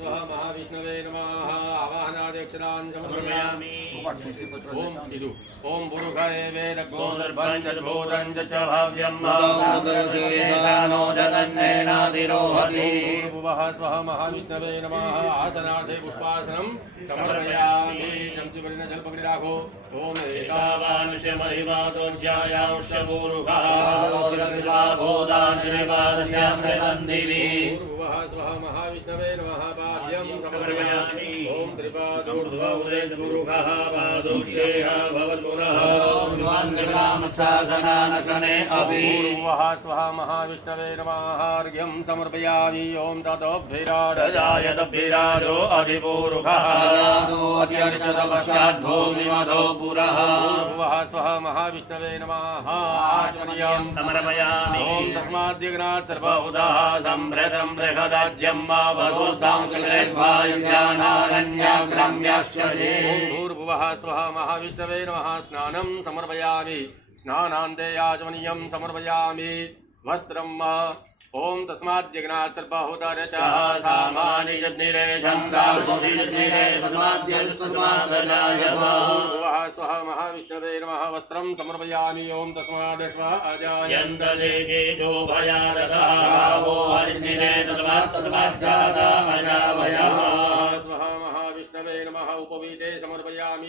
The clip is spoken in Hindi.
स्वः महाविष्णवे नमः आवाहनाध्यक्षतान् समर्पयामि ओम इदु ओम पुरुषाय वेदगो दर्भं च बोधं च भाव्यं मादरशेषानो जगन्नेनाधिरोहति भूर्भुवः स्वः महाविष्णवे नमः आसनार्थे पुष्पासनं समर्पयामि चमचुपरिण जलपकड़ी राखो ओम एतावानुष्य महिमातो ज्यायांश पूरुषः भूर्भुवः स्वः महाविष्णवे नमः पाद्यं समर्पयामि ओम त्रिपादोर्ध्व उदयद्गुरुः पादोक्षेह भवत्पुनः शासनानशने अपि भूर्भुवः स्वः महाविष्णवे नमः अर्घ्यं समर्पयामि ओम ततोभिराडजायतभिराजो अधिपूरुषः अत्यर्चतपश्चाद्भूमिमधो पुरः भूर्भुवः स्वः महाविष्णवे नमः आचमनीयं समर्पयामि ओम तस्माद्यग्नात् सर्वहुतः सम्भृतं बृहदाज्यं मा वसुसांसृद्भायुज्ञानारण्याग्राम्याश्च भूर्भुवः स्वः महाविष्णवे नमः स्नानं समर्पयामि स्नानान्ते आचमनीयं समर्पयामि वस्त्रं ओम तस्माद्यग्नात् सर्वहुतरचः सामानि यज्ञिरे भूर्भुवः स्वः महाविष्णवे नमः वस्त्रं समर्पयामि ओम तस्मादश्व अजायन्त केशो भयादतः भावो हरिर्निरे तस्मात् स्वः महाविष्णवे नमः उपवीते समर्पयामि।